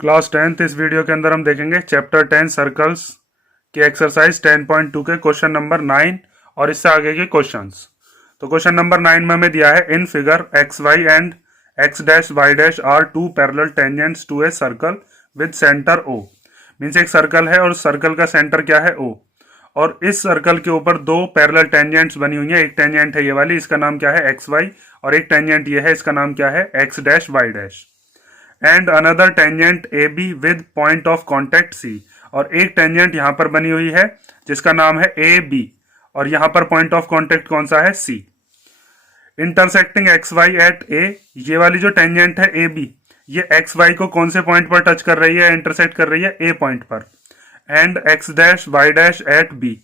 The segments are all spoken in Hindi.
क्लास 10th इस वीडियो के अंदर हम देखेंगे चैप्टर 10 सर्कल्स के एक्सरसाइज 10.2 के क्वेश्चन नंबर 9 और इससे आगे के क्वेश्चंस। तो क्वेश्चन नंबर 9 में हमें दिया है in figure X Y and X dash Y dash are two parallel tangents to a circle with centre O. Means एक सर्कल है और सर्कल का सेंटर क्या है ओ, और इस सर्कल के ऊपर दो पैरेलल टेंजेंट्स बनी हुई है। एक टेंजेंट है ये वाली, इसका नाम क्या है एक्स वाई, और एक टेंजेंट ये है, इसका नाम क्या है x dash Y dash. And another tangent A B with point of contact C, और एक टेंजेंट यहां पर बनी हुई है जिसका नाम है ए बी, और यहां पर पॉइंट ऑफ कॉन्टेक्ट कौन सा है सी। इंटरसेक्टिंग एक्स वाई एट ए, ये वाली जो टेंजेंट है ए बी, ये एक्स वाई को कौन से पॉइंट पर टच कर रही है, इंटरसेक्ट कर रही है ए पॉइंट पर। And X dash Y dash at B,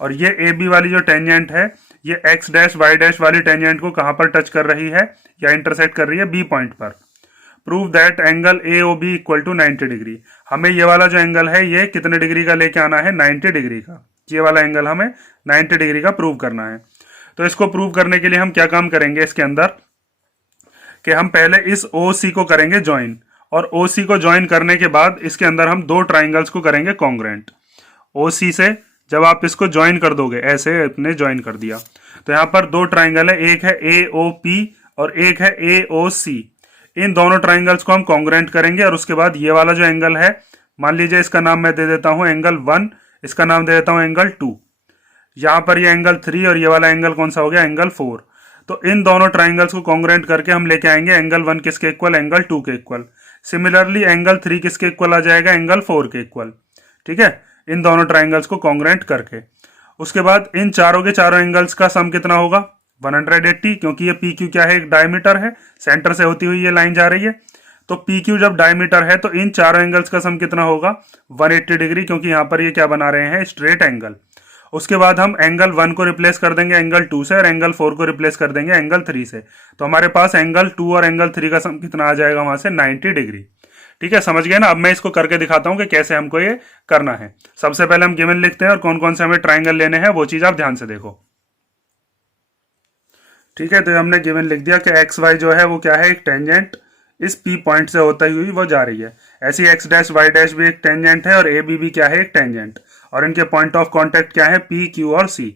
और ये ए बी वाली जो टेंजेंट है ये एक्स डैश वाई डैश वाली टेंजेंट को कहां पर टच कर रही है या इंटरसेक्ट कर रही है बी पॉइंट पर। Prove that angle A O B equal to 90 degree. हमें ये वाला जो एंगल है ये कितने डिग्री का लेके आना है, 90 डिग्री का। ये वाला एंगल हमें 90 डिग्री का प्रूव करना है। तो इसको प्रूव करने के लिए हम क्या काम करेंगे इसके अंदर, कि हम पहले इस ओ सी को करेंगे ज्वाइन, और ओ सी को ज्वाइन करने के बाद इसके अंदर हम दो ट्राइंगल्स को करेंगे कॉन्ग्रेंट। ओ सी से जब आप इसको ज्वाइन कर दोगे, ऐसे अपने ज्वाइन कर दिया, तो यहाँ पर दो ट्राइंगल है, एक है ए ओ पी और एक है ए ओ सी। इन दोनों ट्राइंगल्स को हम कॉन्ग्रेंट करेंगे, और उसके बाद ये वाला जो एंगल है, मान लीजिए इसका नाम मैं दे देता हूं एंगल 1, इसका नाम दे देता हूं एंगल 2, यहां पर ये एंगल 3 और ये वाला एंगल कौन सा हो गया, एंगल 4। तो इन दोनों ट्राइंगल्स को कॉन्ग्रेंट करके हम लेके आएंगे एंगल 1 किसके इक्वल, एंगल 2 के इक्वल। सिमिलरली एंगल 3 किसके इक्वल आ जाएगा, एंगल 4 के इक्वल। ठीक है, इन दोनों ट्राइंगल्स को कॉन्ग्रेंट करके उसके बाद इन चारों के चारों एंगल्स का सम कितना होगा, 180, क्योंकि ये पी क्यू क्या है, एक डायमीटर है, सेंटर से होती हुई ये लाइन जा रही है। तो पी क्यू जब डायमीटर है तो इन चारों एंगल्स का सम कितना होगा, 180 डिग्री, क्योंकि यहां पर ये क्या बना रहे हैं, स्ट्रेट एंगल। उसके बाद हम एंगल 1 को रिप्लेस कर देंगे एंगल 2 से, और एंगल 4 को रिप्लेस कर देंगे एंगल 3 से। तो हमारे पास एंगल 2 और एंगल 3 का सम कितना आ जाएगा वहां से, 90 डिग्री। ठीक है, समझ गए ना। अब मैं इसको करके दिखाता हूं कि कैसे हमको ये करना है। सबसे पहले हम गिवन लिखते हैं और कौन कौन से हमें ट्राइंगल लेने हैं वो चीज आप ध्यान से देखो। ठीक है, तो हमने गिवन लिख दिया कि एक्स वाई जो है वो क्या है, एक टेंजेंट इस पी पॉइंट से होती हुई वो जा रही है। ऐसी एक्स डैश वाई डैश भी एक टेंजेंट है और ए बी भी क्या है, एक टेंजेंट, और इनके पॉइंट ऑफ कांटेक्ट क्या है, पी क्यू और सी।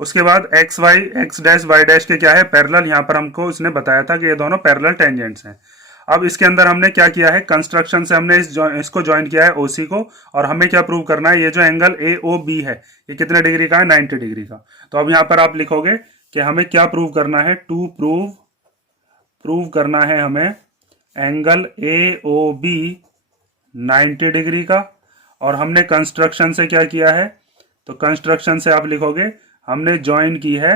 उसके बाद X Y X dash Y dash के क्या है, पैरेलल। यहाँ पर हमको उसने बताया था कि ये दोनों पैरेलल टेंजेंट्स हैं। अब इसके अंदर हमने क्या किया है, कंस्ट्रक्शन से हमने इसको ज्वाइन किया है ओसी को, और हमें क्या प्रूव करना है, ये जो एंगल ए ओ बी है ये कितने डिग्री का है, 90 डिग्री का। तो अब यहाँ पर आप लिखोगे कि हमें क्या प्रूव करना है, टू प्रूव करना है हमें angle A O B 90 degree का। और हमने कंस्ट्रक्शन से क्या किया है, तो कंस्ट्रक्शन से आप लिखोगे हमने ज्वाइन की है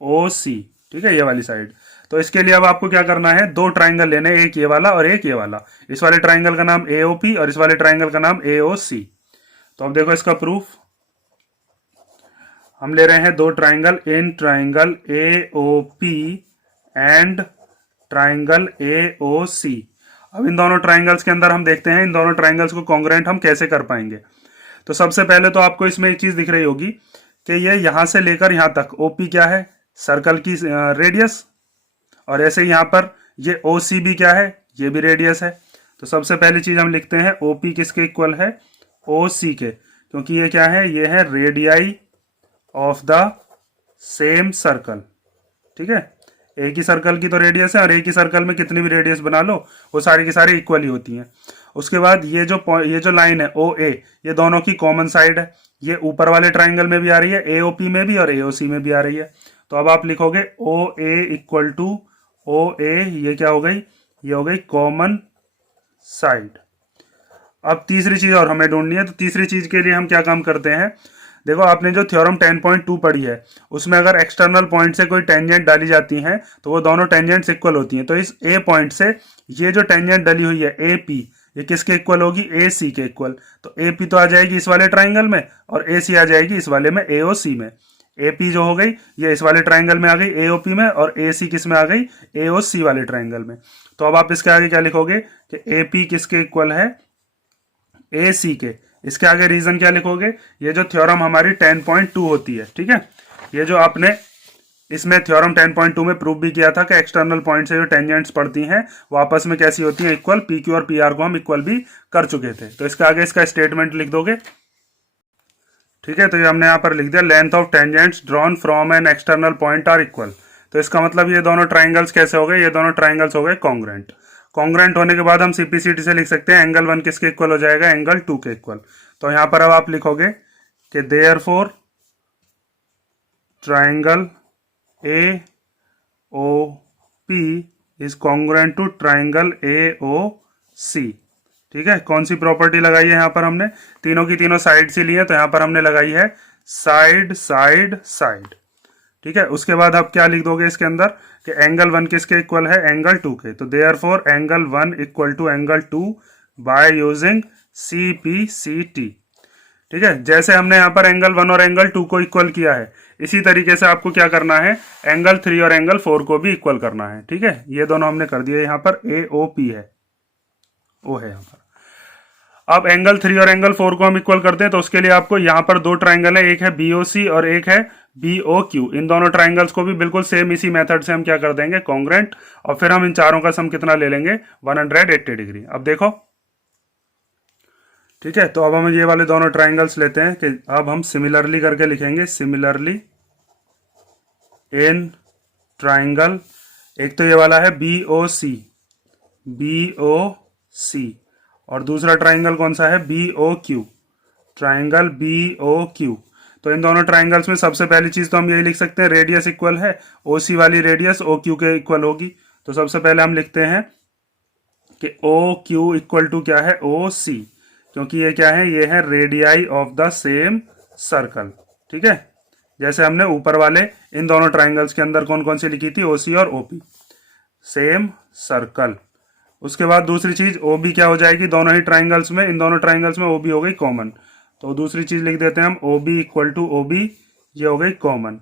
ओ सी। ठीक है, ये वाली साइड। तो इसके लिए अब आपको क्या करना है, दो ट्राइंगल लेने, एक ये वाला और एक ये वाला। इस वाले ट्राइंगल का नाम ए ओ पी और इस वाले ट्राइंगल का नाम ए ओ सी। तो अब देखो इसका प्रूफ, हम ले रहे हैं दो triangle, in triangle A O P and triangle A O C. अब इन दोनों ट्राइंगल्स के अंदर हम देखते हैं इन दोनों ट्राइंगल्स को कॉन्ग्रेंट हम कैसे कर पाएंगे। तो सबसे पहले तो आपको इसमें एक चीज दिख रही होगी कि ये यहां से लेकर यहां तक ओपी क्या है, सर्कल की रेडियस, और ऐसे यहां पर ये ओ सी भी क्या है, ये भी रेडियस है। तो सबसे पहली चीज हम लिखते हैं ओपी किसके इक्वल है, ओ सी के, क्योंकि ये क्या है, ये है radii of the same circle. ठीक है, एक ही सर्कल की तो रेडियस है, और एक ही सर्कल में कितनी भी रेडियस बना लो वो सारी की सारी इक्वल ही होती हैं। उसके बाद ये जो लाइन है ओ ए, ये दोनों की कॉमन साइड है, ये ऊपर वाले ट्राइंगल में भी आ रही है, ए ओ पी में भी और ए ओ सी में भी आ रही है। तो अब आप लिखोगे ओ ए इक्वल टू ओ ए, ये क्या हो गई, ये हो गई कॉमन साइड। अब तीसरी चीज और हमें ढूंढनी है, तो तीसरी चीज के लिए हम क्या काम करते हैं, देखो आपने जो थ्योरम 10.2 पढ़ी है उसमें अगर एक्सटर्नल पॉइंट से कोई टेंजेंट डाली जाती हैं तो वो दोनों टेंजेंट्स इक्वल होती हैं। तो इस ए पॉइंट से ये जो टेंजेंट डली हुई है ए पी, ये किसके इक्वल होगी, ए सी के इक्वल। तो ए पी तो आ जाएगी इस वाले ट्राइंगल में, और ए सी आ जाएगी इस वाले में, ए ओ सी में। ए पी जो हो गई ये इस वाले ट्राइंगल में आ गई ए ओ पी में, और ए सी किस में आ गई, ए ओ सी वाले ट्राइंगल में। तो अब आप इसके आगे क्या लिखोगे कि ए पी किसके इक्वल है, ए सी के। इसके आगे रीजन क्या लिखोगे, ये जो थ्योरम हमारी 10.2 होती है, ठीक है, ये जो आपने इसमें थ्योरम 10.2 में प्रूव भी किया था कि एक्सटर्नल पॉइंट से जो टेंजेंट्स पड़ती हैं वो आपस में कैसी होती हैं, इक्वल। पी क्यू और पी आर को हम इक्वल भी कर चुके थे। तो इसके आगे इसका स्टेटमेंट लिख दोगे, ठीक है। तो ये हमने यहाँ पर लिख दिया, length of tangents drawn from an external point are equal. तो इसका मतलब ये दोनों ट्राइंगल्स कैसे हो गए, ये दोनों ट्राइंगल्स हो गए कॉन्ग्रुएंट। कॉन्ग्रुएंट होने के बाद हम सीपीसीटी से लिख सकते हैं एंगल 1 किसके इक्वल हो जाएगा, एंगल 2 के इक्वल। तो यहाँ पर अब आप लिखोगे कि therefore triangle A O P is congruent to triangle A O C. ठीक है, कौन सी प्रॉपर्टी लगाई है यहाँ पर हमने, तीनों की तीनों साइड से ली है, तो यहाँ पर हमने लगाई है साइड साइड साइड। ठीक है, उसके बाद आप क्या लिख दोगे इसके अंदर कि एंगल 1 किसके इक्वल है, एंगल 2 के। तो therefore angle 1 equal to angle 2 by using C P C T. ठीक है, जैसे हमने यहाँ पर एंगल 1 और एंगल 2 को इक्वल किया है, इसी तरीके से आपको क्या करना है, एंगल 3 और एंगल 4 को भी इक्वल करना है। ठीक है, ये दोनों हमने कर दिए, यहाँ पर ए ओ पी है, ओ है यहाँ पर। अब एंगल 3 और एंगल 4 को हम इक्वल करते हैं, तो उसके लिए आपको यहाँ पर दो ट्राइंगल है, एक है बीओसी और एक है बीओक्यू। इन दोनों ट्राइंगल्स को भी बिल्कुल सेम इसी मेथड से हम क्या कर देंगे, कॉन्ग्रुएंट, और फिर हम इन चारों का सम कितना ले लेंगे, 180 डिग्री। अब देखो, ठीक है, तो अब हम ये वाले दोनों ट्राइंगल्स लेते हैं कि अब हम सिमिलरली करके लिखेंगे, सिमिलरली इन ट्राइंगल, एक तो ये वाला है बीओसी, बीओसी, और दूसरा ट्राइंगल कौन सा है, बीओक्यू, ट्राइंगल बीओक्यू। तो इन दोनों ट्राइंगल्स में सबसे पहली चीज तो हम यही लिख सकते हैं, रेडियस इक्वल है, ओसी वाली रेडियस ओ क्यू के इक्वल होगी। तो सबसे पहले हम लिखते हैं कि ओ क्यू इक्वल टू क्या है, ओ सी, क्योंकि ये क्या है, ये है radii of the same circle. ठीक है, जैसे हमने ऊपर वाले इन दोनों ट्राइंगल्स के अंदर कौन कौन सी लिखी थी, ओसी और ओपी, सेम सर्कल। उसके बाद दूसरी चीज ओ बी क्या हो जाएगी, दोनों ही ट्राइंगल्स में, इन दोनों ट्राइंगल्स में ओ बी हो गई कॉमन। तो दूसरी चीज लिख देते हैं हम, O B equal to O B, ये हो गई कॉमन।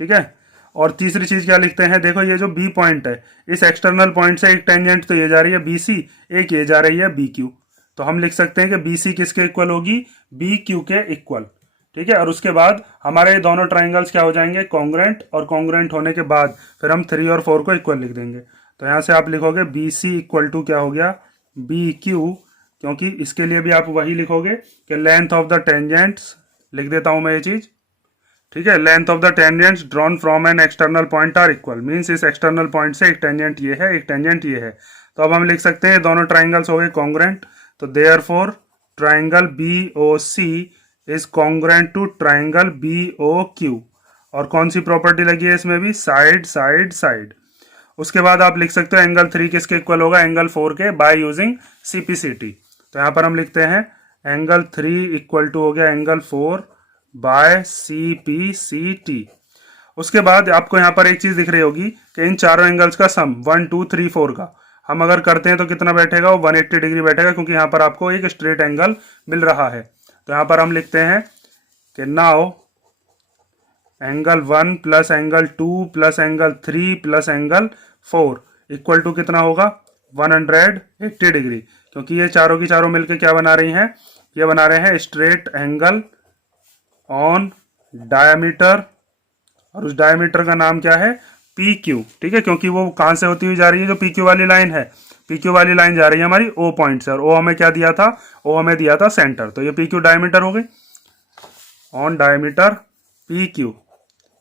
ठीक है, और तीसरी चीज क्या लिखते हैं, देखो ये जो बी पॉइंट है, इस एक्सटर्नल पॉइंट से एक टेंजेंट तो ये जा रही है बी सी, एक ये जा रही है बी क्यू। तो हम लिख सकते हैं कि बी सी किसके इक्वल होगी, बी क्यू के इक्वल। ठीक है, और उसके बाद हमारे दोनों ट्राइंगल्स क्या हो जाएंगे, कॉन्ग्रुएंट, और कॉन्ग्रुएंट होने के बाद फिर हम 3 और 4 को इक्वल लिख देंगे। तो यहां से आप लिखोगे बी सी इक्वल टू क्या हो गया, बी क्यू, क्योंकि इसके लिए भी आप वही लिखोगे कि लेंथ ऑफ द टेंजेंट्स, लिख देता हूं मैं ये चीज। ठीक है, length of the tangents drawn from an external point are equal, means इस एक्सटर्नल पॉइंट से एक टेंजेंट ये है, एक टेंजेंट ये है। तो अब हम लिख सकते हैं दोनों ट्राइंगल्स हो गए कॉन्ग्रुएंट। तो therefore triangle B O C is congruent to triangle B O Q, और कौन सी प्रॉपर्टी लगी है इसमें भी, साइड साइड साइड। उसके बाद आप लिख सकते हो एंगल 3 किसके इक्वल होगा, एंगल 4 के, बाय यूजिंग सीपीसीटी। तो यहां पर हम लिखते हैं एंगल 3 इक्वल टू हो गया एंगल 4 बाय सीपीसीटी। उसके बाद आपको यहाँ पर एक चीज दिख रही होगी कि इन चारों एंगल्स का सम 1 2 3 4 का हम अगर करते हैं तो कितना बैठेगा, वो 180 डिग्री बैठेगा, क्योंकि यहाँ पर आपको एक स्ट्रेट एंगल मिल रहा है। तो यहाँ पर हम लिखते हैं कि now angle 1 plus angle 2 plus angle 3 plus angle 4 equal to कितना होगा, 180 डिग्री, क्योंकि ये चारों की चारों मिलकर क्या बना रही हैं, ये बना रहे हैं स्ट्रेट एंगल ऑन डायमीटर, और उस डायमीटर का नाम क्या है, पी क्यू। ठीक है, क्योंकि वो कहां से होती हुई जा रही है, जो पी क्यू वाली लाइन है, पी क्यू वाली लाइन जा रही है हमारी ओ पॉइंट से, और ओ हमें क्या दिया था, ओ हमें दिया था सेंटर। तो ये पी क्यू डायमीटर हो गई, ऑन डायमीटर पी क्यू।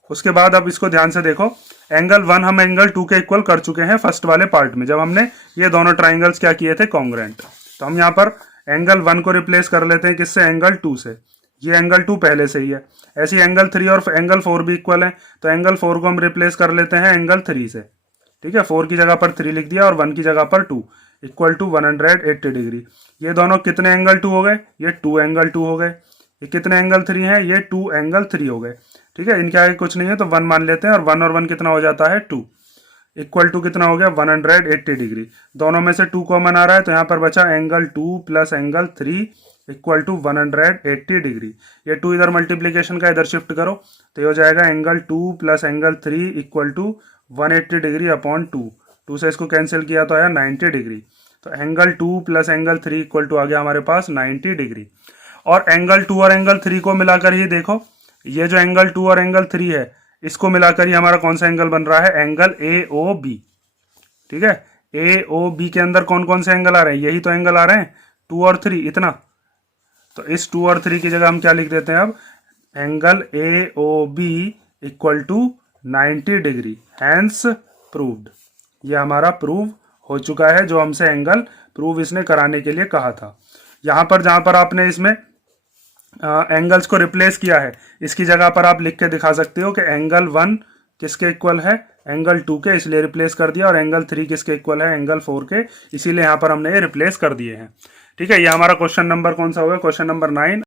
उसके बाद अब इसको ध्यान से देखो, एंगल 1 हम एंगल 2 के इक्वल कर चुके हैं फर्स्ट वाले पार्ट में, जब हमने ये दोनों ट्राइंगल्स क्या किए थे, कॉन्ग्रुएंट। तो हम यहाँ पर एंगल 1 को रिप्लेस कर लेते हैं किससे, एंगल 2 से, ये एंगल 2 पहले से ही है। ऐसे एंगल 3 और एंगल 4 भी इक्वल है, तो एंगल 4 को हम रिप्लेस कर लेते हैं एंगल 3 से। ठीक है, 4 की जगह पर 3 लिख दिया और 1 की जगह पर 2, इक्वल टू 180 डिग्री। ये दोनों कितने एंगल 2 हो गए, ये 2 एंगल 2 हो गए। ये कितने एंगल 3 है, ये 2 एंगल 3 हो गए। ठीक है, इनके आगे कुछ नहीं है तो 1 मान लेते हैं, और 1 और 1 कितना हो जाता है, 2, इक्वल टू कितना हो गया, 180 डिग्री। दोनों में से 2 कॉमन आ रहा है, तो यहाँ पर बचा angle 2 plus angle 3 equal to 180 degree. ये 2 इधर मल्टीप्लीकेशन का इधर शिफ्ट करो, तो ये हो जाएगा angle 2 plus angle 3 equal to 180 degree upon 2, 2 से इसको कैंसिल किया तो आया 90 डिग्री। तो angle 2 plus angle 3 equal to आ गया हमारे पास 90 डिग्री। और एंगल 2 और एंगल 3 को मिलाकर ही देखो, ये जो एंगल 2 और एंगल 3 है, इसको मिलाकर ये हमारा कौन सा एंगल बन रहा है, एंगल ए ओ बी। ठीक है, ए ओ बी के अंदर कौन कौन से एंगल आ रहे हैं, यही तो एंगल आ रहे हैं 2 और 3, इतना। तो इस 2 और 3 की जगह हम क्या लिख देते हैं अब, angle A O B equal to 90 degree, hence proved. ये हमारा प्रूव हो चुका है, जो हमसे एंगल प्रूव इसने कराने के लिए कहा था। यहां पर जहां पर आपने इसमें एंगल्स को रिप्लेस किया है, इसकी जगह पर आप लिख के दिखा सकते हो कि एंगल 1 किसके इक्वल है, एंगल 2 के, इसलिए रिप्लेस कर दिया, और एंगल 3 किसके इक्वल है, एंगल 4 के, इसीलिए यहां पर हमने ये रिप्लेस कर दिए हैं। ठीक है, ये हमारा क्वेश्चन नंबर कौन सा होगा, क्वेश्चन नंबर 9।